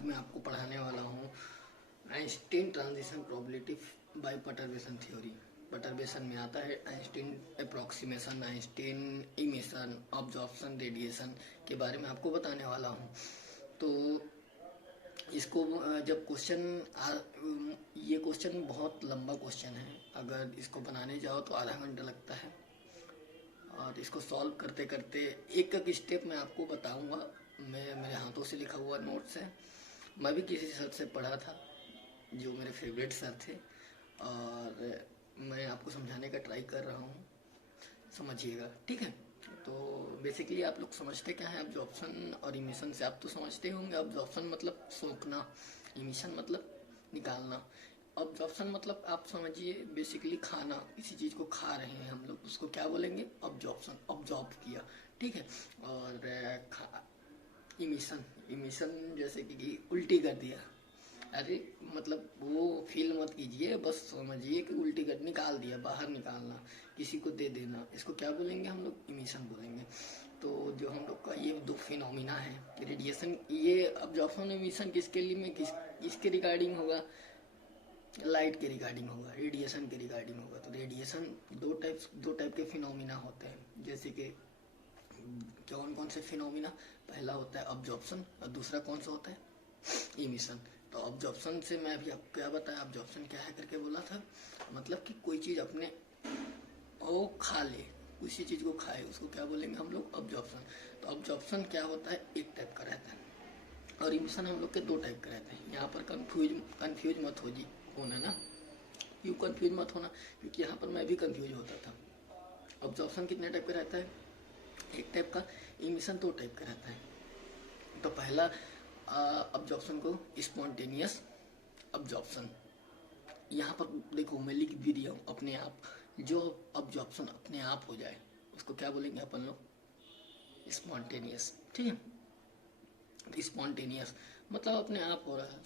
आज मैं आपको पढ़ाने वाला हूँ Einstein transition probability by perturbation theory. Perturbation में आता है Einstein approximation, Einstein emission, absorption, radiation के बारे में आपको बताने वाला हूँ। तो इसको जब ये क्वेश्चन बहुत लंबा क्वेश्चन है, अगर इसको बनाने जाओ तो आधा घंटा लगता है और इसको सॉल्व करते करते एक एक स्टेप मैं आपको बताऊंगा। मैं मेरे हाथों से लिखा हुआ नोट्स है। मैं भी किसी सर से पढ़ा था जो मेरे फेवरेट सर थे और मैं आपको समझाने का ट्राई कर रहा हूँ, समझिएगा, ठीक है। तो बेसिकली आप लोग समझते क्या है अब्जॉर्प्शन और इमिशन से? आप तो समझते होंगे अब्जॉर्प्शन मतलब सोखना, इमिशन मतलब निकालना। अब्जॉर्प्शन मतलब आप समझिए बेसिकली खाना, किसी चीज़ को खा रहे हैं हम लोग, उसको क्या बोलेंगे? अब्जॉर्प्शन, अब्जॉर्ब किया, ठीक है। और इमिशन, इमिशन जैसे कि उल्टी कर दिया, अरे मतलब वो फील मत कीजिए, बस समझिए कि उल्टी कर, निकाल दिया, बाहर निकालना, किसी को दे देना, इसको क्या बोलेंगे हम लोग? इमिशन बोलेंगे। तो जो हम लोग का ये दो फिनोमिना है, रेडिएशन, ये अब्जॉर्प्शन इमिशन किसके लिए में किसके रिगार्डिंग होगा? लाइट के रिगार्डिंग होगा, रेडिएशन के रिगार्डिंग होगा। तो रेडिएशन दो टाइप के फिनोमिना होते हैं, जैसे कि कौन कौन से फिनोमिना? पहला होता है अब्जॉर्प्शन और दूसरा कौन सा होता है? इमिशन। तो अब्जॉर्प्शन से मैं अभी आपको क्या बताया, अब्जॉर्प्शन क्या है करके बोला था, मतलब कि कोई चीज़ अपने वो खा ले, उसी चीज़ को खाए, उसको क्या बोलेंगे हम लोग? अब्जॉर्प्शन। तो अब्जॉर्प्शन क्या होता है? एक टाइप का रहता है और इमिशन हम लोग के दो टाइप का रहते हैं। यहाँ पर कंफ्यूज मत होना ना, क्यों कंफ्यूज मत होना? क्योंकि यहाँ पर मैं भी कंफ्यूज होता था। अब्जॉर्प्शन कितने टाइप का रहता है? एक टाइप का। इमिशन दो टाइप का रहता है। तो पहला अब्जॉर्प्शन को स्पॉन्टेनियस अब्जॉर्प्शन, यहाँ पर देखो मैं लिख भी दिया हूँ अपने आप, जो अब्जॉर्प्शन अपने आप हो जाए उसको क्या बोलेंगे अपन लोग? स्पॉन्टेनियस, ठीक है। स्पॉन्टेनियस मतलब अपने आप हो रहा है,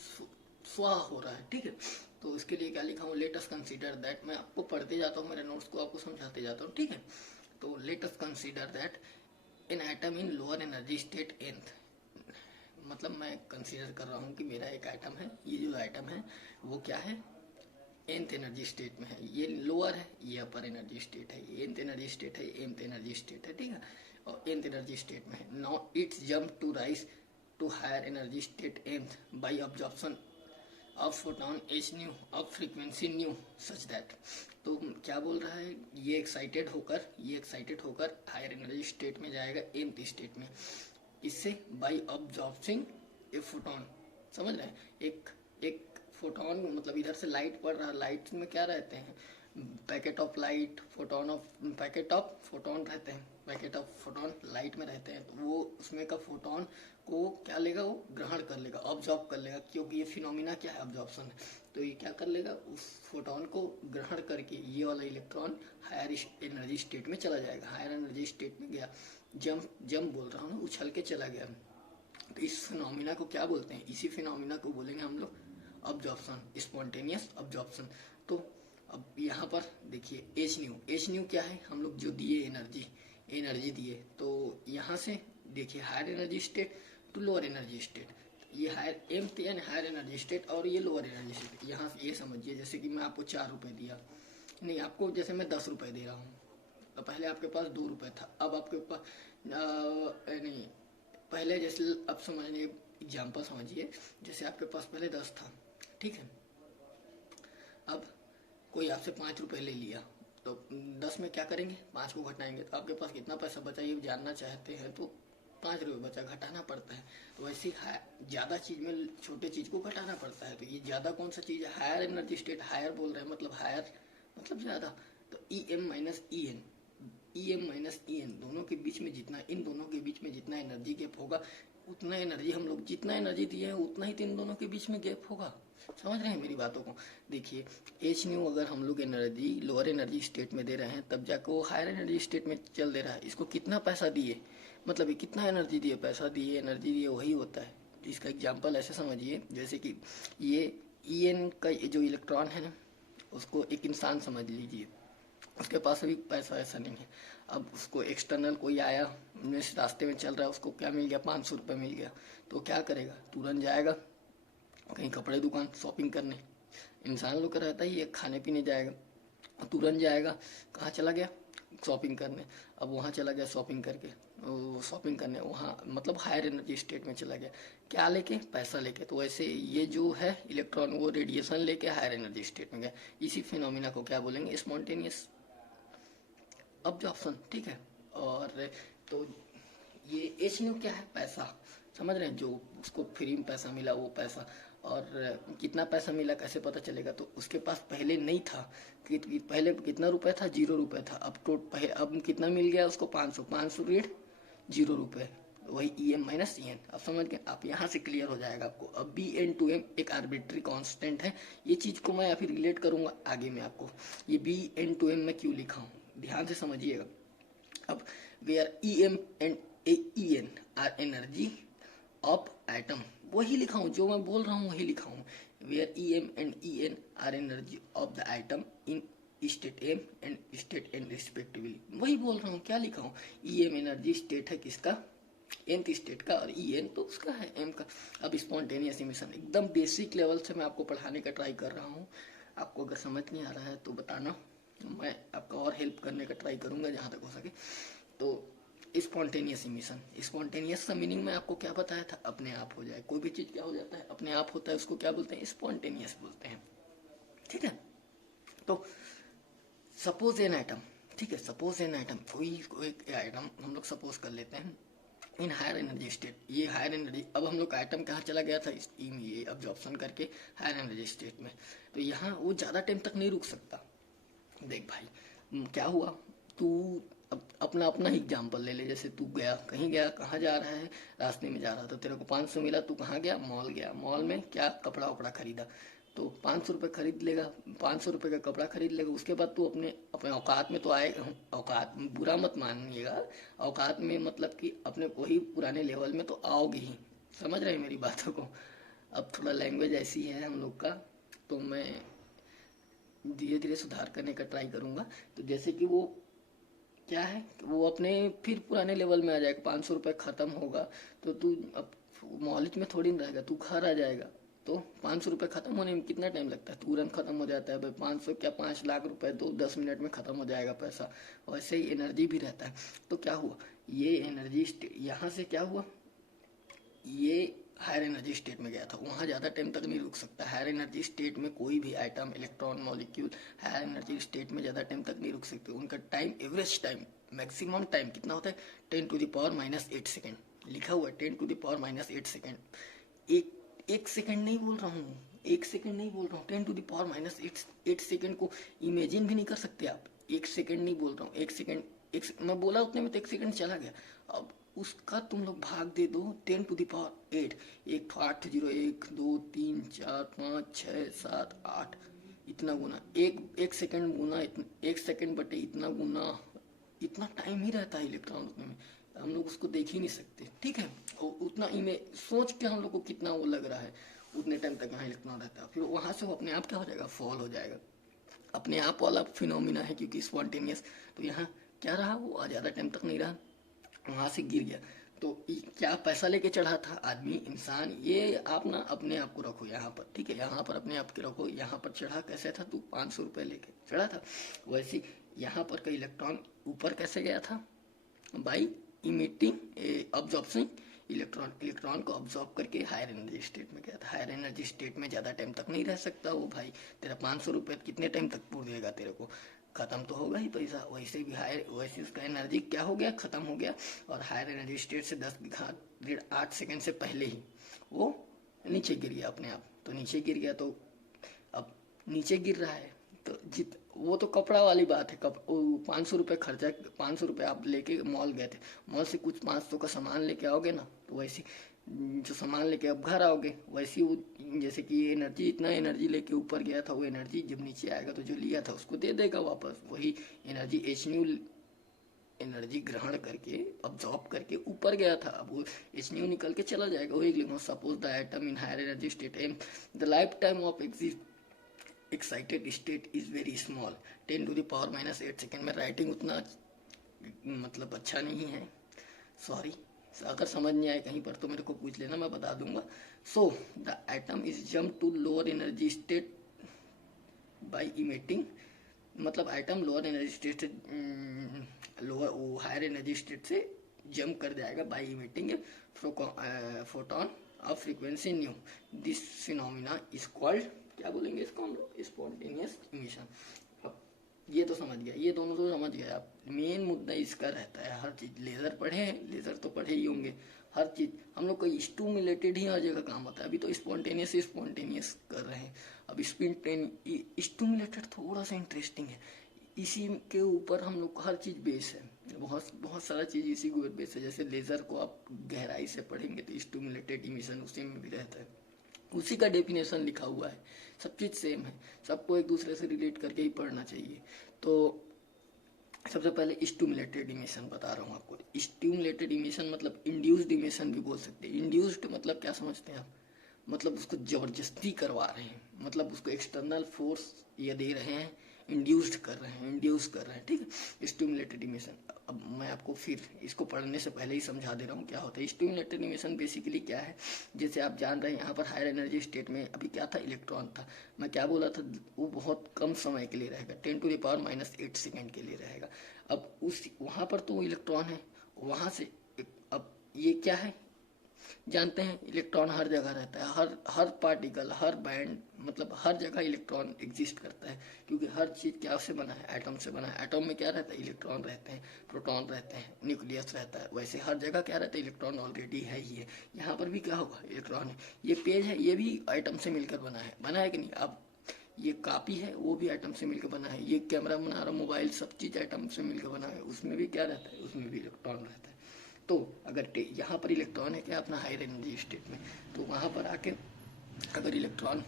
स्व हो रहा है, ठीक है। तो इसके लिए क्या लिखा हूँ? Let us consider that. मैं आपको पढ़ते जाता हूँ, मेरे नोट्स को आपको समझाते जाता हूँ, ठीक है। तो let us consider that an atom in lower energy state nth, मतलब मैं कंसीडर कर रहा हूँ कि मेरा एक आइटम है, ये जो आइटम है वो क्या है? nth एनर्जी स्टेट में है। ये लोअर है, ये अपर एनर्जी स्टेट है, ये nth एनर्जी स्टेट है, ये mth एनर्जी स्टेट है, ठीक है। और nth एनर्जी स्टेट में है। Now it's jump to rise to higher energy state nth by absorption of photon h nu of frequency nu such that. तो क्या बोल रहा है? ये एक्साइटेड होकर हायर एनर्जी स्टेट में जाएगा, nth स्टेट में, इससे बाई ऑब्जॉर्बिंग ए फोटोन। समझ रहे हैं? एक फोटोन मतलब इधर से लाइट पड़ रहा है, लाइट में क्या रहते हैं? Packet of light, packet of photon रहते हैं, पैकेट ऑफ फोटोन लाइट में रहते हैं। तो वो उसमें का फोटोन को क्या लेगा? वो ग्रहण कर लेगा, ऑब्जॉर्ब कर लेगा, क्योंकि ये फिनोमिना क्या है? ऑब्जॉर्प्शन है। तो ये क्या कर लेगा? उस फोटोन को ग्रहण करके ये वाला इलेक्ट्रॉन हायर एनर्जी स्टेट में चला जाएगा। हायर एनर्जी स्टेट में गया, जंप बोल रहा हूँ ना, उछल के चला गया। तो इस फिनोमिना को क्या बोलते हैं? इसी फिनोमिना को बोलेंगे हम लोग अब्जॉर्प्शन, स्पॉन्टेनियस अब्जॉर्प्शन। तो अब यहाँ पर देखिए एच न्यू क्या है? हम लोग जो दिए एनर्जी दिए, तो यहाँ से देखिए higher energy state to lower energy state, ये हायर mth यानी हायर एनर्जी स्टेट और ये लोअर एनर्जी स्टेट। यहाँ से ये समझिए जैसे कि मैं आपको 4 रुपये दिया, नहीं आपको जैसे मैं 10 रुपये दे रहा हूँ, तो पहले आपके पास 2 रुपये था, अब आपके पास नहीं, पहले जैसे अब समझिए, एग्जाम्पल समझिए, जैसे आपके पास पहले 10 था, ठीक है। अब कोई आपसे 5 रुपये ले लिया, तो 10 में क्या करेंगे? 5 को घटाएंगे, तो आपके पास कितना पैसा बचा ये जानना चाहते हैं, तो 5 रुपये बचा, घटाना पड़ता है। तो वैसे ही ज़्यादा चीज़ में छोटे चीज़ को घटाना पड़ता है। तो ये ज़्यादा कौन सा चीज़ है? हायर एनर्जी स्टेट, हायर बोल रहे हैं मतलब हायर मतलब ज़्यादा। तो EM माइनस EN दोनों के बीच में जितना, इन दोनों के बीच में जितना एनर्जी गैप होगा, उतना एनर्जी हम लोग जितना एनर्जी दिए हैं उतना ही इन दोनों के बीच में गैप होगा। समझ रहे हैं मेरी बातों को? देखिए एच न्यू अगर हम लोग एनर्जी लोअर एनर्जी स्टेट में दे रहे हैं, तब जाकर वो हायर एनर्जी स्टेट में चल दे रहा है। इसको कितना पैसा दिए, मतलब ये कितना एनर्जी दिए, पैसा दिए, एनर्जी दिए, वही होता है। इसका एग्जाम्पल ऐसे समझिए जैसे कि ये EN का जो इलेक्ट्रॉन है ना, उसको एक इंसान समझ लीजिए, उसके पास अभी पैसा ऐसा नहीं है। अब उसको एक्सटर्नल कोई आया, इस रास्ते में चल रहा है, उसको क्या मिल गया? 500 रुपये मिल गया, तो क्या करेगा? तुरंत जाएगा कहीं कपड़े दुकान शॉपिंग करने। इंसान लोग का रहता ही है, खाने पीने जाएगा, तुरंत जाएगा, कहाँ चला गया, शॉपिंग करने। अब वहाँ चला गया शॉपिंग करके, शॉपिंग करने वहाँ मतलब हायर एनर्जी स्टेट में चला गया, क्या लेके, पैसा लेके। तो वैसे ये जो है इलेक्ट्रॉन वो रेडिएशन लेके हायर एनर्जी स्टेट में गया। इसी फिनोमिना को क्या बोलेंगे, स्पॉन्टेनियस अब्जॉर्प्शन, ठीक है। और तो ये एच न्यू क्या है, पैसा, समझ रहे हैं, जो उसको फ्री में पैसा मिला वो पैसा। और कितना पैसा मिला कैसे पता चलेगा, तो उसके पास पहले नहीं था पहले कितना रुपए था, 0 रुपए था। अब कितना मिल गया उसको, 500, 500 ऋण 0 रुपए, वही ई एम माइनस ई एन। अब समझ गए आप, यहाँ से क्लियर हो जाएगा आपको। अब बी एन टू एम एक आर्बिट्री कांस्टेंट है, ये चीज को मैं अभी रिलेट करूंगा आगे में आपको। ये बी एन टू एम मैं क्यों लिखा हूँ, ध्यान से समझिएगा। अब where E m and E n are energy of atom, वही लिखा हूँ जो मैं बोल रहा हूँ, वही लिखा हूँ। Where E m and E n are energy of the atom in state m and state n respectively, वही बोल रहा हूँ। क्या लिखा हूँ, ई एम एनर्जी स्टेट है किसका, nth स्टेट का, और ई एन तो उसका है एम का। अब स्पॉन्टेनियस इमिशन एकदम बेसिक लेवल से मैं आपको पढ़ाने का ट्राई कर रहा हूँ। आपको अगर समझ नहीं आ रहा है तो बताना, मैं आपका और हेल्प करने का ट्राई करूंगा जहां तक हो सके। तो स्पॉन्टेनियस इमिशन, स्पॉन्टेनियस का मीनिंग मैं आपको क्या बताया था, अपने आप हो जाए। कोई भी चीज क्या हो जाता है, अपने आप होता है, उसको क्या बोलते हैं, स्पॉन्टेनियस बोलते हैं, ठीक है। तो सपोज एन आइटम, ठीक है, सपोज एन आइटम, कोई एक आइटम हम लोग सपोज कर लेते हैं इन हायर एनर्जी स्टेट, ये हायर एनर्जी। अब हम लोग का आइटम कहाँ चला गया था, ये अब्जॉर्प्शन करके हायर एनर्जी स्टेट में। तो यहाँ वो ज्यादा टाइम तक नहीं रुक सकता। देख भाई क्या हुआ, तू अपना अपना ही एग्जाम्पल ले ले। जैसे तू गया, कहीं गया, कहाँ जा रहा है, रास्ते में जा रहा था, तेरे को 500 मिला, तू कहाँ गया, मॉल गया, मॉल में क्या कपड़ा वपड़ा खरीदा, तो 500 रुपये खरीद लेगा, 500 रुपये का कपड़ा खरीद लेगा। उसके बाद तू अपने अपने औकात में तो आए, औकात बुरा मत मानिएगा, औकात में मतलब कि अपने वही पुराने लेवल में तो आओगे ही, समझ रहे हैं मेरी बातों को। अब थोड़ा लैंग्वेज ऐसी है हम लोग का, तो मैं धीरे धीरे सुधार करने का ट्राई करूंगा। तो जैसे कि वो क्या है, वो अपने फिर पुराने लेवल में आ जाएगा, 500 रुपये खत्म होगा तो तू अब मॉलेज में थोड़ी ना रहेगा, तू घर आ जाएगा। तो 500 रुपये खत्म होने में कितना टाइम लगता है, तुरंत खत्म हो जाता है भाई। 500 क्या 5 लाख रुपए तो 10 मिनट में खत्म हो जाएगा पैसा। वैसे ही एनर्जी भी रहता है। तो क्या हुआ, ये एनर्जी यहाँ से क्या हुआ, ये हायर एनर्जी स्टेट में गया था, वहां ज्यादा टाइम तक नहीं रुक सकता। हायर एनर्जी स्टेट में कोई भी item, electron, molecule higher energy state में ज्यादा टाइम तक नहीं रुक सकते। उनका time, average time, maximum time कितना होता है, 10⁻⁻8 सेकेंड लिखा हुआ है, 10⁻⁸ सेकेंड। एक सेकेंड नहीं बोल रहा हूँ, एक सेकेंड नहीं बोल रहा हूँ, 10⁻⁸ सेकेंड को इमेजिन भी नहीं कर सकते आप। एक सेकेंड नहीं बोल रहा हूँ, एक सेकेंड, मैं बोला उतने में तो एक सेकेंड चला गया। अब उसका तुम लोग भाग दे दो 10⁸ एक तो 8 0 1 2 3 4 5 6 7 8, इतना गुना, एक सेकंड गुना, एक सेकंड बटे इतना गुना, इतना टाइम ही रहता है इलेक्ट्रॉन उतने में, हम लोग उसको देख ही नहीं सकते, ठीक है। और उतना इमेज सोच के हम लोग को कितना वो लग रहा है, उतने टाइम तक यहाँ इलेक्ट्रॉन रहता है। फिर वहां से वो अपने आप क्या हो जाएगा, फॉल हो जाएगा। अपने आप वाला फिनोमिना है क्योंकि स्पॉन्टेनियस। तो यहाँ क्या रहा, वो ज्यादा टाइम तक नहीं रहा, वहां से गिर गया। तो क्या पैसा लेके चढ़ा था आदमी, इंसान, ये आप ना अपने आप को रखो यहाँ पर, ठीक है, यहाँ पर अपने आप के रखो। यहाँ पर चढ़ा कैसे था, तू 500 रुपये लेके चढ़ा था, वैसे यहाँ पर का इलेक्ट्रॉन ऊपर कैसे गया था, बाई इमिटिंग ऑब्जॉर्प्शन इलेक्ट्रॉन को ऑब्जॉर्व करके हायर एनर्जी स्टेट में गया था। हायर एनर्जी स्टेट में ज्यादा टाइम तक नहीं रह सकता वो भाई। तेरा 500 रुपये कितने टाइम तक पूर देगा, तेरे को खत्म तो होगा ही पैसा। वैसे भी हायर, वैसे उसका एनर्जी क्या हो गया, खत्म हो गया। और हायर एनर्जी स्टेट से 10⁸ सेकेंड से पहले ही वो नीचे गिर गया अपने आप। तो नीचे गिर गया, तो अब नीचे गिर रहा है तो वो तो कपड़ा वाली बात है। 500 रुपये खर्चा, 500 रुपये आप लेके मॉल गए थे, मॉल से कुछ 500 का सामान लेके आओगे ना, तो वैसे जो सामान लेके अब घर आओगे, वैसी वो जैसे कि एनर्जी, इतना एनर्जी लेके ऊपर गया था, वो एनर्जी जब नीचे आएगा तो जो लिया था उसको दे देगा वापस। वही एनर्जी एच न्यू एनर्जी ग्रहण करके, अब्जॉर्ब करके ऊपर गया था, अब वो एच न्यू निकल के चला जाएगा। वही लिखो, suppose the atom in higher energy state m the life time of excited state is very small, 10⁻⁻8 second में राइटिंग उतना मतलब अच्छा नहीं है, सॉरी, अगर समझ नहीं आए कहीं पर तो मेरे को पूछ लेना, मैं बता दूंगा। So the atom is jump to lower energy state by emitting, मतलब एटम लोअर एनर्जी स्टेट से लोअर हायर एनर्जी स्टेट से जंप कर जाएगा by emitting a photon of frequency nu. This phenomena is called, क्या बोलेंगे इसको हम लोग, स्पॉन्टेनियस इमिशन। अब ये तो समझ गया, ये दोनों तो समझ गए आप। मेन मुद्दा इसका रहता है, हर चीज लेजर पढ़े हैं, लेजर तो पढ़े ही होंगे, हर चीज हम लोग को स्टूमुलेटेड ही हर जगह काम होता है। अभी तो स्पॉन्टेनियस कर रहे हैं, अब स्टूमुलेटेड थोड़ा सा इंटरेस्टिंग है, इसी के ऊपर हम लोग का हर चीज बेस है, बहुत बहुत सारा चीज इसी के ऊपर बेस है। जैसे लेजर को आप गहराई से पढ़ेंगे तो स्टूमुलेटेड इमिशन उसी में भी रहता है, उसी का डेफिनेशन लिखा हुआ है, सब चीज सेम है, सबको एक दूसरे से रिलेट करके ही पढ़ना चाहिए। तो सबसे पहले स्टिमुलेटेड इमिशन बता रहा हूँ आपको। स्टिमुलेटेड इमिशन मतलब इंड्यूस्ड इमिशन भी बोल सकते हैं। इंड्यूस्ड मतलब क्या समझते हैं आप, मतलब उसको जबरदस्ती करवा रहे हैं, मतलब उसको एक्सटर्नल फोर्स ये दे रहे हैं, इंड्यूस कर रहे हैं, ठीक है, स्टिमुलेटेड इमिशन। अब मैं आपको फिर इसको पढ़ने से पहले ही समझा दे रहा हूँ क्या होता है। स्टिमुलेटेड इमिशन बेसिकली क्या है, जैसे आप जान रहे हैं यहाँ पर हायर एनर्जी स्टेट में अभी क्या था, इलेक्ट्रॉन था, मैं क्या बोला था, वो बहुत कम समय के लिए रहेगा, 10⁻⁻8 सेकेंड के लिए रहेगा। अब उस वहाँ पर तो इलेक्ट्रॉन है, वहाँ से अब ये क्या है, जानते हैं इलेक्ट्रॉन हर जगह रहता है, हर पार्टिकल, हर बैंड, मतलब हर जगह इलेक्ट्रॉन एग्जिस्ट करता है, क्योंकि हर चीज क्या से बना है, एटम से बना है। एटम में क्या रहता है, इलेक्ट्रॉन रहते हैं, प्रोटॉन रहते हैं, न्यूक्लियस रहता है। वैसे हर जगह क्या रहता है, इलेक्ट्रॉन ऑलरेडी है ही है। यहाँ पर भी क्या होगा, इलेक्ट्रॉन है। ये पेज है, ये भी एटम से मिलकर बना है कि नहीं। अब ये कॉपी है, वो भी एटम से मिलकर बना है। ये कैमरा बना रहा, मोबाइल, सब चीज एटम से मिलकर बना है, उसमें भी क्या रहता है, उसमें भी इलेक्ट्रॉन रहता है। तो अगर यहाँ पर इलेक्ट्रॉन है क्या अपना हायर एनर्जी स्टेट में, तो वहाँ पर आके अगर इलेक्ट्रॉन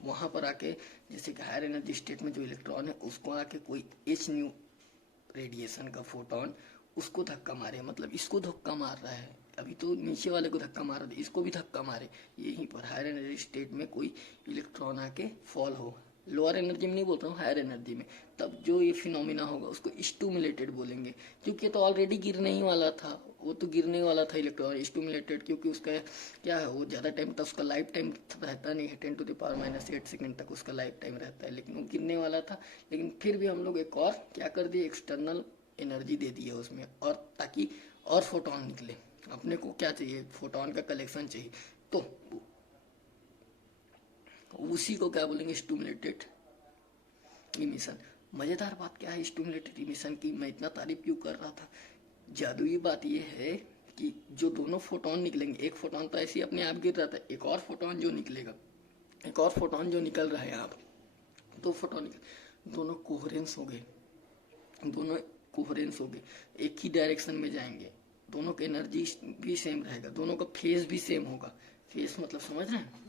वहाँ पर आके जैसे कि हायर एनर्जी स्टेट में जो इलेक्ट्रॉन है उसको आके कोई एच न्यू रेडिएशन का फोटोन उसको धक्का मारे, मतलब इसको धक्का मार रहा है, अभी तो नीचे वाले को धक्का मार रहा है, इसको भी धक्का मारे, यहीं पर हायर एनर्जी स्टेट में कोई इलेक्ट्रॉन आके फॉल हो। लोअर एनर्जी में नहीं बोल रहा हूँ, हायर एनर्जी में, तब जो ये फिनोमिना होगा उसको स्टूमुलेटेड बोलेंगे, क्योंकि ये तो ऑलरेडी गिरने ही वाला था, वो तो गिरने वाला था इलेक्ट्रॉन। स्टूमुलेटेड क्योंकि उसका क्या है, वो ज़्यादा टाइम तक उसका लाइफ टाइम रहता नहीं है, 10⁻⁻8 सेकेंड तक उसका लाइफ टाइम रहता है, लेकिन वो गिरने वाला था। लेकिन फिर भी हम लोग एक और क्या कर दिए, एक्सटर्नल एनर्जी दे दी है उसमें, और ताकि और फोटोन निकले। अपने को क्या चाहिए, फोटोन का कलेक्शन चाहिए, तो उसी को क्या बोलेंगे, स्टिमुलेटेड इमिशन। मजेदार बात क्या है स्टिमुलेटेड इमिशन की, मैं इतना तारीफ क्यों कर रहा था, जादुई बात यह है कि जो दोनों फोटोन निकलेंगे, एक फोटोन तो ऐसे ही अपने आप गिर रहा था, एक और फोटोन जो निकलेगा, एक और फोटोन जो निकल रहा है यहाँ पर, दो फोटोन निकल, दोनों कोहेरेंस हो गए, दोनों कोहेरेंस हो गए, एक ही डायरेक्शन में जाएंगे, दोनों का एनर्जी भी सेम रहेगा, दोनों का फेज भी सेम होगा। फेज मतलब समझ रहे हैं,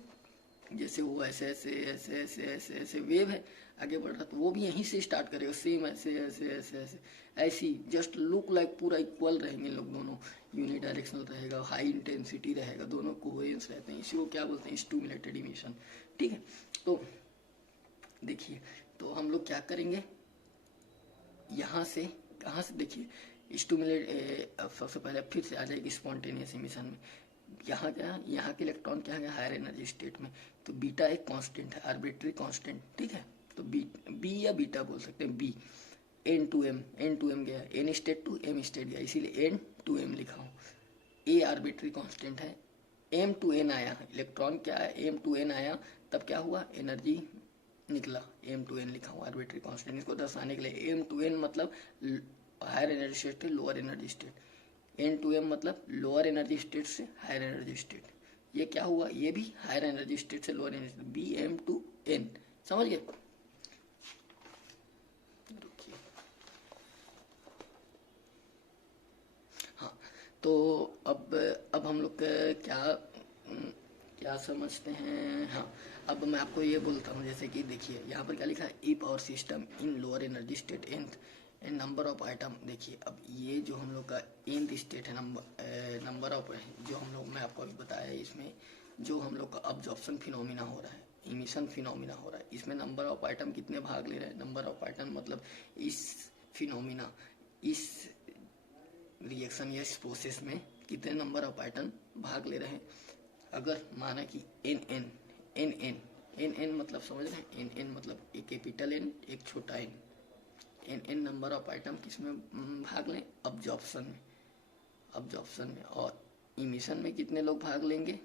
जैसे वो ऐसे ऐसे ऐसे ऐसे ऐसे ऐसे वेव है आगे बढ़ रहा, तो वो भी यहीं से स्टार्ट करेगा, सेम ऐसे ऐसे ऐसे ऐसे ऐसी, जस्ट लुक लाइक पूरा इक्वल रहेंगे लोग, दोनों यूनि डायरेक्शनल रहेगा, हाई इंटेंसिटी रहेगा, दोनों कोहेरेंस रहते हैं, इसी को क्या बोलते हैं, स्टिमुलेटेड इमिशन। ठीक है, तो देखिए, तो हम लोग क्या करेंगे, यहाँ से कहाँ से, देखिए स्टिमुलेट, सबसे पहले फिर से आ जाएगी स्पॉन्टेनियस इमिशन में। यहाँ क्या, यहाँ के इलेक्ट्रॉन क्या है, हायर एनर्जी स्टेट में, तो बीटा एक कांस्टेंट है, आर्बिट्री कांस्टेंट, ठीक है, तो बी या बीटा बोल सकते हैं, बी एन टू एम गया, n state to m state गया, इसीलिए एन टू एम लिखा हूँ। ए आर्बिट्री कांस्टेंट है, एम टू एन आया, इलेक्ट्रॉन क्या है, एम टू एन आया, तब क्या हुआ, एनर्जी निकला, एम टू एन लिखा हुआ आर्बिट्री कांस्टेंट। इसको दर्शाने के लिए एम टू एन मतलब हायर एनर्जी स्टेट है lower energy state, n to m मतलब लोअर एनर्जी स्टेट से हायर एनर्जी स्टेट। ये क्या हुआ, ये भी हायर एनर्जी स्टेट से lower energy, B M to n, समझ गए। हाँ, तो अब हम लोग क्या क्या समझते हैं। हाँ, अब मैं आपको ये बोलता हूँ, जैसे कि देखिए यहाँ पर क्या लिखा है, e power system in lower energy state and number of item. देखिए अब ये जो हम लोग का एंथ स्टेट है, नंबर ऑफ, जो हम लोग, मैं आपको अभी बताया, इसमें जो हम लोग का अब्जॉर्प्शन फिनोमिना हो रहा है, इमिशन फिनोमिना हो रहा है, इसमें नंबर ऑफ आइटम कितने भाग ले रहे हैं, नंबर ऑफ आइटम मतलब इस फिनोमिना, इस रिएक्शन या इस प्रोसेस में कितने नंबर ऑफ आइटम भाग ले रहे हैं। अगर माना कि n n n n n n मतलब समझ रहे हैं, एन एन मतलब एक कैपिटल एन एक छोटा n, n n number of item किसमें भाग लें, अब्जॉर्प्शन में, अब्जॉर्प्शन में। और इमिशन में कितने लोग भाग लेंगे,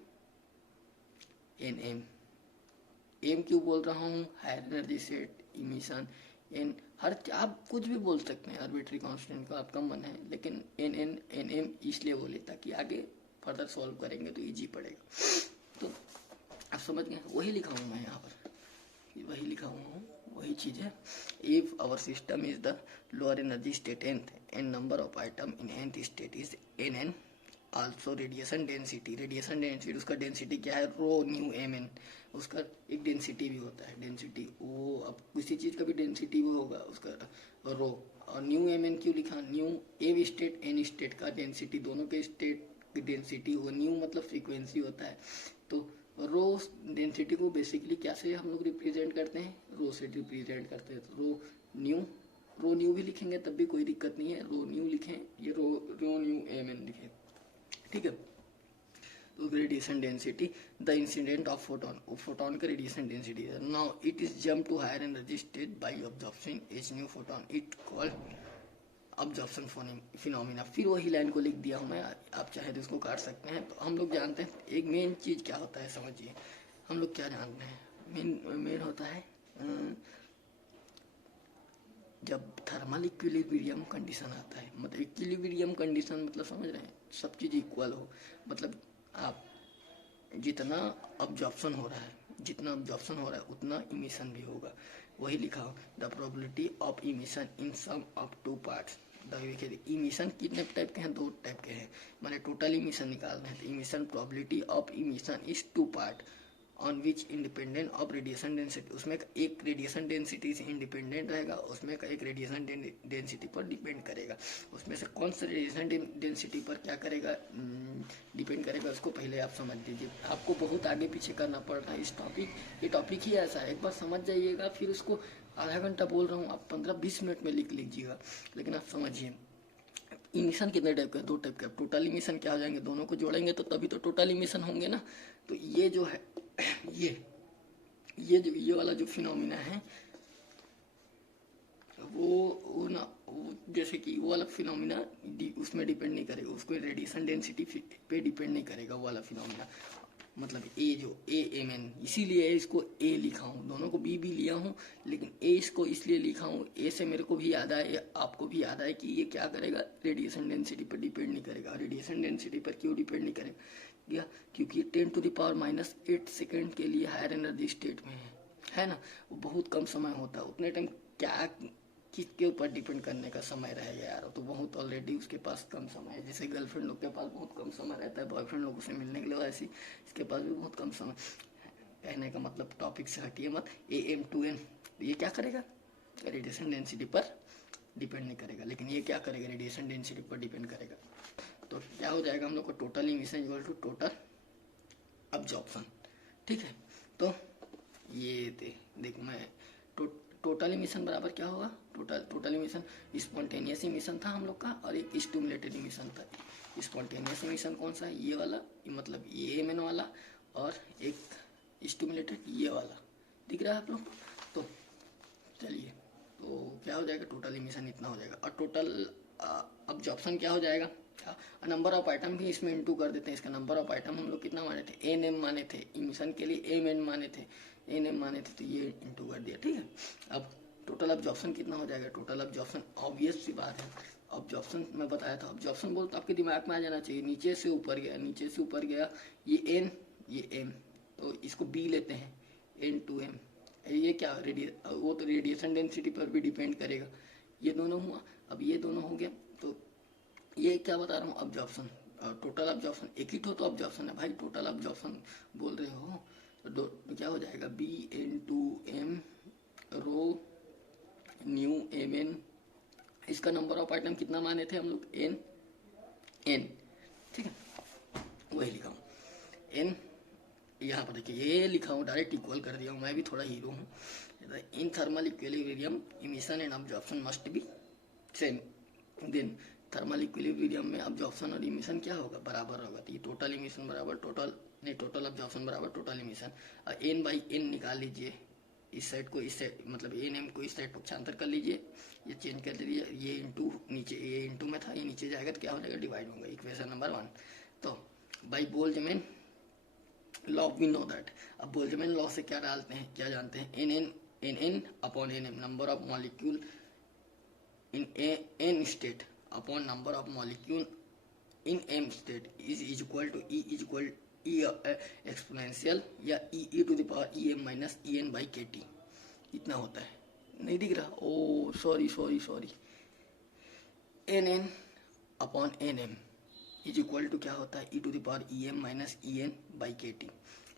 एन एम। एम क्यों बोल रहा हूँ, higher energy set, emission, n, हर आप कुछ भी बोल सकते हैं आर्बिट्री कांस्टेंट का, आपका मन है, लेकिन एन एन एन एम इसलिए बोले ताकि आगे फर्दर सॉल्व करेंगे तो इजी पड़ेगा। तो आप समझ गए, वही लिखा हूँ मैं यहाँ पर, वही लिखा हुआ हूँ, वही चीज है। If our system is the lower energy state nth and number of atom in nth state is nn, also radiation density, radiation density, उसका डेंसिटी क्या है, रो न्यू एम एन, उसका एक डेंसिटी भी होता है, डेंसिटी वो, अब किसी चीज का भी डेंसिटी वो होगा उसका रो। और न्यू एम एन क्यों लिखा, न्यू ए स्टेट एन स्टेट का डेंसिटी, दोनों के स्टेट की डेंसिटी हो, न्यू मतलब फ्रीक्वेंसी होता है। तो रो डेंसिटी को बेसिकली क्या से हम लोग रिप्रेजेंट करते हैं, रो से रिप्रेजेंट करते हैं। तो रो न्यू भी लिखेंगे तब भी कोई दिक्कत नहीं है, रो न्यू लिखें, ये रो न्यू एम एन लिखें, ठीक है। तो radiation density, the incident of photon, photon का रेडिएशन डेंसिटी है। Now it is jump to higher energy state by absorption h nu photon, it called absorption phenomena. फिर वही लाइन को लिख दिया हूँ मैं, आप चाहे तो इसको काट सकते हैं। तो हम लोग जानते हैं एक मेन चीज क्या होता है, समझिए हम लोग क्या जानते हैं, मेन होता है जब थर्मल इक्विलिब्रियम कंडीशन आता है, मतलब इक्विलिब्रियम कंडीशन मतलब समझ रहे हैं, सब चीज इक्वल हो, मतलब आप जितना अब्जॉर्प्शन हो रहा है, जितना अब्जॉर्प्शन हो रहा है उतना इमिशन भी होगा। वही लिखा हो, the probability of emission in sum of two parts. Emission कितने टाइप के हैं, दो टाइप के हैं, मैंने टोटल इमिशन निकाल रहे हैं। तो emission probability of emission is two part on which independent of radiation density, उसमें एक रेडिएशन डेंसिटी से इंडिपेंडेंट रहेगा, उसमें का एक रेडिएशन डेंसिटी पर डिपेंड करेगा। उसमें से कौन सा रेडिएशन डेंसिटी पर क्या करेगा, डिपेंड करेगा, उसको पहले आप समझ लीजिए। आपको बहुत आगे पीछे करना पड़ रहा है इस टॉपिक, ये टॉपिक ही ऐसा है, एक बार समझ जाइएगा, फिर उसको आधा घंटा बोल रहा हूँ, आप 15-20 मिनट में लिख लीजिएगा, लेकिन आप समझिए। इमिशन कितने टाइप का, दो टाइप का। टोटल इमिशन क्या हो जाएंगे, दोनों को जोड़ेंगे तो तभी तो टोटल इमिशन होंगे ना। तो ये जो है ये वाला जो फिनोमिना है वो ना, वो जैसे कि वो वाला फिनोमिना उसमें डिपेंड नहीं करेगा, उसको रेडिएशन डेंसिटी पे डिपेंड नहीं करेगा वो वाला फिनोमिना। मतलब ए जो ए एम एन, इसीलिए इसको ए लिखा हूँ, दोनों को बी भी लिया हूँ, लेकिन ए इसको इसलिए लिखा हूँ, ए से मेरे को भी याद आए, आपको भी याद आए कि ये क्या करेगा, रेडिएशन डेंसिटी पर डिपेंड नहीं करेगा। रेडिएशन डेंसिटी पर क्यों डिपेंड नहीं करेगा, क्योंकि 10⁻⁸ सेकेंड के लिए हायर एनर्जी स्टेट में है ना, वो बहुत कम समय होता है, उतने टाइम क्या किसके ऊपर डिपेंड करने का समय रहेगा यार, तो बहुत ऑलरेडी उसके पास कम समय है। जैसे गर्लफ्रेंड लोग के पास बहुत कम समय रहता है बॉयफ्रेंड लोगों से मिलने के लिए, वैसे इसके पास भी बहुत कम समय। कहने का मतलब टॉपिक से हटिए मत, AM2N ये क्या करेगा, रेडिएशन डेंसिटी पर डिपेंड नहीं करेगा, लेकिन ये क्या करेगा, रेडिएशन डेंसिटी पर डिपेंड करेगा। तो क्या हो जाएगा हम लोग को, total emission equal to total absorption, ठीक है। तो ये देख मैं टोटल इमिशन बराबर क्या होगा, टोटल इमिशन स्पॉन्टेनियस इमिशन था हम लोग का, और एक स्टिमुलेटेड इमिशन था। स्पॉन्टेनियस इमिशन कौन सा है, ये वाला, मतलब ये एम एन वाला, और एक स्टिमुलेटेड ये वाला, दिख रहा है आप लोग। तो चलिए, तो क्या हो जाएगा, टोटल इमिशन इतना हो जाएगा, और टोटल अब्जॉर्प्शन क्या हो जाएगा, नंबर ऑफ आइटम भी इसमें इंटू कर देते हैं। इसका नंबर ऑफ आइटम हम लोग कितना माने थे, एन एम माने थे, इमिशन के लिए एम एन माने थे, एन एम माने थे, तो ये इंटू कर दिया, ठीक है। अब टोटल अब्जॉर्प्शन कितना हो जाएगा, टोटल अब्जॉर्प्शन ऑब्वियस सी बात है, अब्जॉर्प्शन मैं बताया था, अब्जॉर्प्शन बोल तो आपके दिमाग में आ जाना चाहिए, नीचे से ऊपर गया, नीचे से ऊपर गया, ये एन ये एम, तो इसको बी लेते हैं, N2M, ये क्या वो तो रेडिएशन डेंसिटी पर भी डिपेंड करेगा। ये दोनों हुआ, अब ये दोनों हो गया, तो ये क्या बता रहा हूँ, अब्जॉर्प्शन, टोटल अब्जॉर्प्शन, एक ही तो अब्जॉर्प्शन है भाई, टोटल अब्जॉर्प्शन बोल रहे हो, तो क्या हो जाएगा, BN2M रो न्यू MN, इसका नंबर ऑफ आइटम कितना माने थे हम लोग, N, ठीक है, वही लिखा हूँ N, यहाँ पर देखिए ये लिखा हूँ, डायरेक्ट इक्वल कर दिया हूँ, मैं भी थोड़ा हीरो हूँ। In thermal equilibrium emission and absorption must be same, then thermal equilibrium में अब्जॉर्प्शन और इमिशन क्या होगा, बराबर होगा। तो ये टोटल इमिशन बराबर टोटल अब्जॉर्प्शन बराबर टोटल इमिशन। और एन बाई एन निकाल लीजिए, इस साइड को इस साइड मतलब एन एम को इस साइड पक्षांतर कर लीजिए, ये चेंज कर दीजिए, ये इंटू नीचे ये इंटू में था, ये नीचे जाएगा तो क्या हो जाएगा, डिवाइड होगा, इक्वेशन नंबर 1। तो by Boltzmann law we know that. अब बोल्ट्जमैन लॉ से क्या डालते हैं, क्या जानते हैं, n n upon n m, number of molecule in n state upon number of molecule in m state is equal to e exponential या e to the power e m minus E n by के t, इतना होता है। नहीं दिख रहा, oh sorry, n n upon n M is equal to क्या होता है, e to the power e m minus E n by के टी।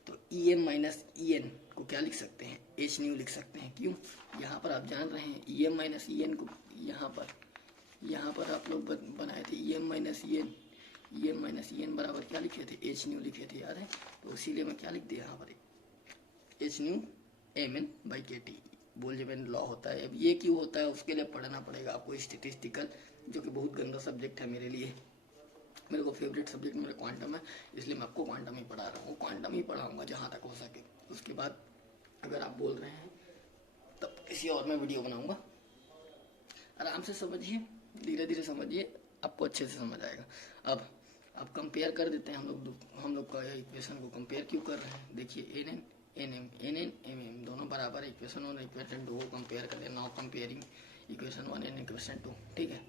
तो ई एम माइनस ई एन को क्या लिख सकते हैं, एच न्यू लिख सकते हैं। क्यों, यहाँ पर आप जान रहे हैं ई एम माइनस ई एन को यहाँ पर आप लोग बनाए थे ई एम माइनस ई एन बराबर क्या लिखे थे, एच न्यू लिखे थे, याद है। तो इसीलिए मैं क्या लिख दिया यहाँ पर, h nu M n by के टी, बोल्ट्जमैन लॉ होता है। अब ये क्यों होता है उसके लिए पढ़ना पड़ेगा आपको स्टैटिस्टिकल, जो कि बहुत गंदा सब्जेक्ट है मेरे लिए। मेरे को फेवरेट सब्जेक्ट मेरा क्वांटम है, इसलिए मैं आपको क्वांटम ही पढ़ा रहा हूँ, क्वांटम ही पढ़ाऊंगा जहाँ तक हो सके। उसके बाद अगर आप बोल रहे हैं तब किसी और में वीडियो बनाऊंगा। आराम से समझिए, धीरे धीरे समझिए, आपको अच्छे से समझ आएगा। अब कंपेयर कर देते हैं हम लोग का इक्वेशन को कंपेयर क्यों कर रहे हैं, देखिए एन एम एम दोनों बराबर है, इक्वेशन 1 इक्वेशन 2 को कंपेयर करें। Now comparing equation 1 and equation 2, ठीक है,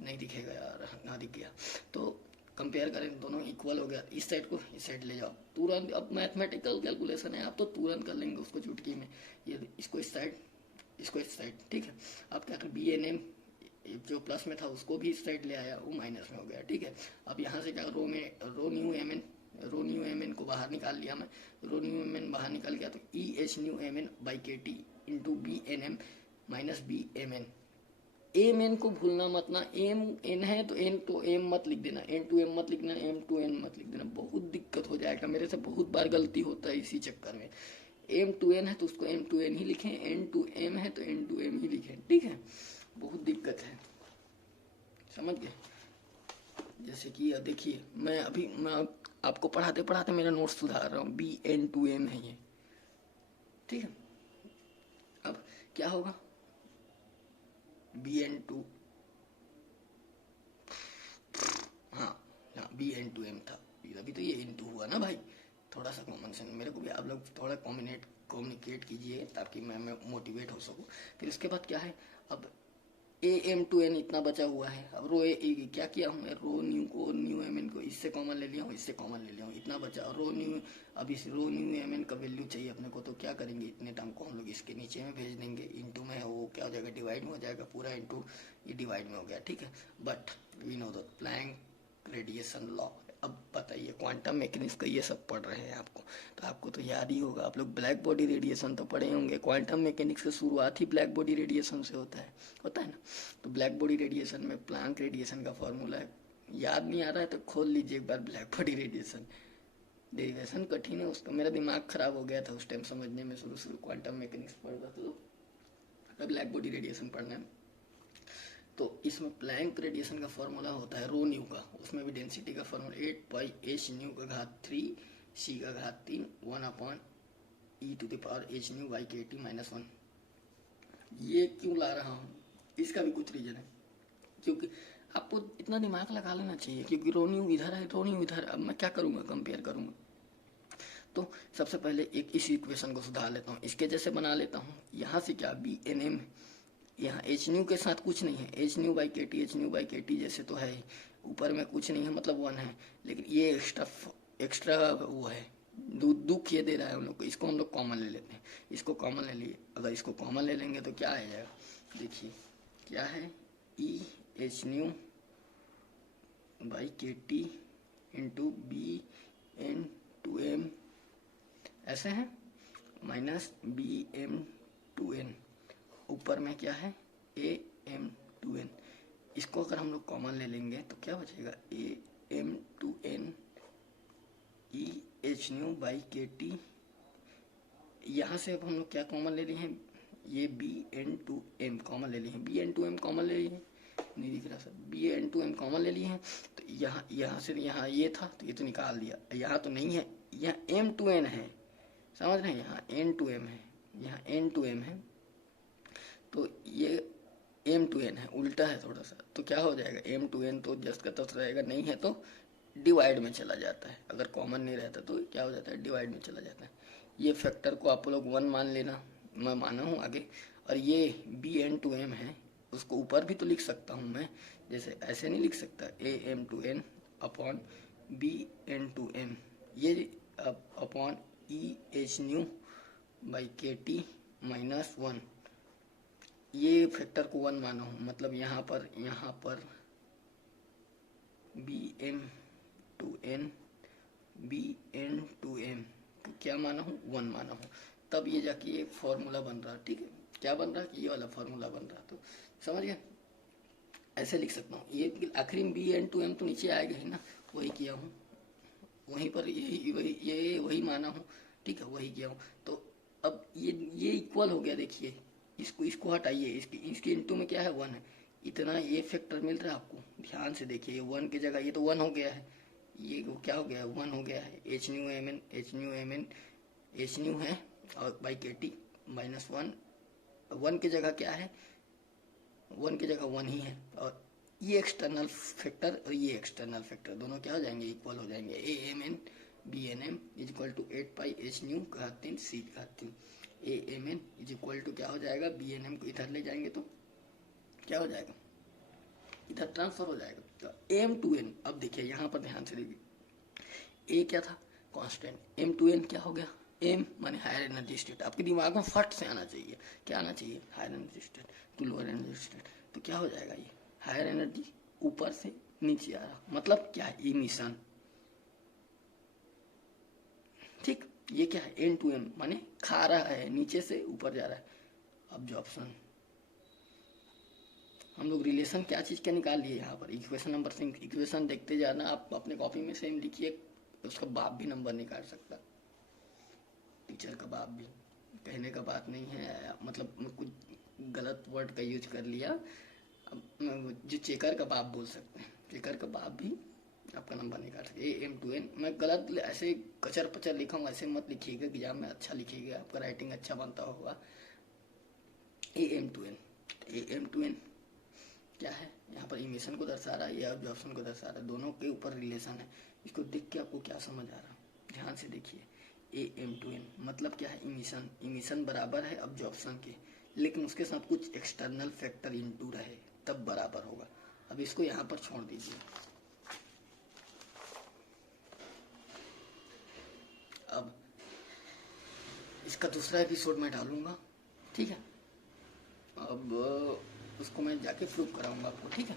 नहीं दिखेगा यार, ना दिख गया। तो कंपेयर करें, दोनों इक्वल हो गया, इस साइड को इस साइड ले जाओ तुरंत। अब मैथमेटिकल कैलकुलेशन है, आप तो तुरंत कर लेंगे उसको चुटकी में, ये इसको इस साइड, ठीक है। अब क्या करें, बी एन एम जो प्लस में था उसको भी इस साइड ले आया, वो माइनस में हो गया, ठीक है। अब यहाँ से क्या, रो न्यू एम एन को बाहर निकाल लिया मैं, रो न्यू एम एन बाहर निकल गया, तो e H nu M n by के T into B N m minus B m n. M n को भूलना मत ना, एम एन है तो एन टू एम मत लिख देना, एन टू एम मत लिखना, एम टू एन मत लिख देना, बहुत दिक्कत हो जाएगा। मेरे से बहुत बार गलती होता है इसी चक्कर में। एम टू एन है तो उसको एम टू एन ही लिखें, एन टू एम है तो एन टू एम ही लिखें, ठीक है, बहुत दिक्कत है, समझ गए। जैसे कि देखिए मैं आपको पढ़ाते पढ़ाते मेरा नोट्स सुधार रहा हूँ, बी एन टू एम है ये, ठीक है। अब क्या होगा, बी एन टू, हाँ बी एन टू एम था, अभी तो ये एन टू हुआ ना भाई। थोड़ा सा कॉमन सेंस मेरे को भी आप लोग थोड़ा कम्युनिकेट कीजिए ताकि मैं मोटिवेट हो सकूँ। फिर उसके बाद क्या है, अब ए एम टू एन इतना बचा हुआ है। अब क्या किया हूँ मैं, रो न्यू एम एन को इससे कॉमन ले लिया हूँ, इससे कॉमन ले लिया हूँ, इतना बचा। रो न्यू, अब इस रो न्यू एम एन का वैल्यू चाहिए अपने को, तो क्या करेंगे, इतने टर्म को हम लोग इसके नीचे में भेज देंगे, इंटू में है वो क्या हो जाएगा, डिवाइड में हो जाएगा, पूरा इंटू ये डिवाइड में हो गया, ठीक है। But we know the Planck radiation law. अब बताइए, क्वांटम मैकेनिक्स का ये सब पढ़ रहे हैं आपको तो याद ही होगा, आप लोग ब्लैक बॉडी रेडिएशन तो पढ़े होंगे। क्वांटम मैकेनिक्स की शुरुआत ही ब्लैक बॉडी रेडिएशन से होता है ना। तो ब्लैक बॉडी रेडिएशन में प्लैंक रेडिएशन का फॉर्मूला है, याद नहीं आ रहा है तो खोल लीजिए एक बार ब्लैक बॉडी रेडिएशन। डेरिवेशन कठिन है उसका, मेरा दिमाग खराब हो गया था उस टाइम समझने में, शुरू क्वांटम मैकेनिक्स पढ़ रहा था तो ब्लैक बॉडी रेडिएशन पढ़ने में। तो इसमें प्लैंक रेडिएशन का फॉर्मूला होता है रो न्यू का, उसमें भी डेंसिटी का फॉर्मूला 8 पाई एच न्यू का घात 3 सी का घात 3 1 upon E to the power H nu by के टी माइनस 1। ये क्यों ला रहा हूँ, इसका भी कुछ रीजन है, क्योंकि आपको इतना दिमाग लगा लेना चाहिए, क्योंकि रो न्यू इधर है, रो न्यू इधर। अब मैं क्या करूँगा, कंपेयर करूँगा। तो सबसे पहले इस इक्वेशन को सुधार लेता हूँ, इसके जैसे बना लेता हूँ। यहाँ से क्या, बी एन एम, यहाँ एच न्यू के साथ कुछ नहीं है, एच न्यू बाई के टी जैसे तो है ही, ऊपर में कुछ नहीं है मतलब 1 है, लेकिन ये एक्स्ट्रा वो है, दुख ये दे रहा है हम लोग को। इसको हम लोग कॉमन ले लेते हैं, इसको कॉमन ले लिए। अगर इसको कॉमन ले लेंगे तो क्या आ जाएगा, देखिए क्या है, ई एच न्यू बाई के T into B N to M ऐसे है, minus B M to N, ऊपर में क्या है, ए एम टू एन। इसको अगर हम लोग कॉमन ले लेंगे तो क्या बचेगा, A M to N E H nu by के टी। यहाँ से अब हम लोग क्या कॉमन ले लिए हैं, ये B N to M common ले लिए हैं, B N to M common ले लिए हैं, नहीं दिख रहा sir, B N to M common ले लिए हैं, तो यहाँ से यहाँ ये था तो ये तो निकाल दिया, यहाँ तो नहीं है, यहाँ एम टू एन है, समझ रहे हैं, यहाँ एन टू एम है, यहाँ एन टू एम है, तो ये एम टू एन है, उल्टा है थोड़ा सा, तो क्या हो जाएगा, एम टू एन तो जस्ट का तस्ट रहेगा, नहीं है तो डिवाइड में चला जाता है, अगर कॉमन नहीं रहता तो क्या हो जाता है, डिवाइड में चला जाता है। ये फैक्टर को आप लोग 1 मान लेना, मैं माना हूँ आगे, और ये बी एन टू एम है, उसको ऊपर भी तो लिख सकता हूँ मैं, जैसे ऐसे नहीं लिख सकता, A M to N upon B N to M, ये upon E H nu by के टी माइनस 1, ये फैक्टर को 1 माना हूँ, मतलब यहाँ पर B M to N B N to M तो क्या माना हूँ, 1 माना हूँ, तब ये जाके ये फॉर्मूला बन रहा, ठीक है, क्या बन रहा, ये वाला फॉर्मूला बन रहा, तो समझ गए, ऐसे लिख सकता हूँ, ये आखिरी में बी एन टू एम तो नीचे आएगा ही ना, वही किया हूँ, वहीं पर वही माना हूँ, ठीक है, वही किया हूँ, तो अब ये इक्वल हो गया, देखिए इसको हटाइए, इसके इनटू में क्या है, 1 है, इतना ये फैक्टर मिल रहा है आपको, ध्यान से देखिए, 1 की जगह ये तो 1 हो गया है, ये क्या हो गया है, 1 हो गया है, H nu M N H nu है, और बाई के टी माइनस 1 की जगह क्या है, 1 की जगह 1 ही है, और ये एक्सटर्नल फैक्टर और ये एक्सटर्नल फैक्टर दोनों क्या हो जाएंगे, इक्वल हो जाएंगे, A M N B N M is equal to 8 pi H nu का 3 सी का 3, A M N is equal to क्या हो जाएगा, बी एन एम को इधर ले जाएंगे तो क्या हो जाएगा, इधर ट्रांसफर हो जाएगा, तो एम टू एन, अब देखिए यहाँ पर ध्यान से देखिए, ए क्या था कांस्टेंट, एम टू एन क्या हो गया, एम माने हायर एनर्जी स्टेट, आपके दिमाग में फट से आना चाहिए, क्या आना चाहिए, higher energy state to lower energy state, तो क्या हो जाएगा, ये हायर एनर्जी ऊपर से नीचे आ रहा, मतलब क्या है, इमिशन, ठीक, ये क्या है, एन टू एम माने खा रहा है, नीचे से ऊपर जा रहा है, अब्जॉर्प्शन, हम लोग रिलेशन क्या चीज का निकाल लिए यहाँ पर, इक्वेशन नंबर 5, इक्वेशन देखते जाना, आप अपने कॉपी में सेम लिखिए, उसका बाप भी नंबर निकाल सकता, टीचर का बाप भी, कहने का बात नहीं है, मतलब कुछ गलत वर्ड का यूज कर लिया, जो चेकर का बाप बोल सकते हैं, चेकर का बाप भी आपका नंबर निकाल सकते, ए एम टू एन, मैं गलत ऐसे कचर पचर लिखा हूँ, ऐसे मत लिखिएगा, एग्जाम में अच्छा लिखिएगा, आपका राइटिंग अच्छा बनता होगा, A M to N, A M to N क्या है, यहाँ पर इमिशन को दर्शा रहा है या एब्जॉर्प्शन को दर्शा रहा है, दोनों के ऊपर रिलेशन है, इसको देख के आपको क्या समझ आ रहा, ध्यान से देखिए, ए एम टू एन मतलब क्या है, इमिशन बराबर है एब्जॉर्प्शन के, लेकिन उसके साथ कुछ एक्सटर्नल फैक्टर इनटू रहे तब बराबर होगा, अब इसको यहाँ पर छोड़ दीजिए, अब इसका दूसरा एपिसोड मैं डालूंगा, ठीक है, अब उसको मैं जाके प्रूव कराऊंगा आपको, ठीक है।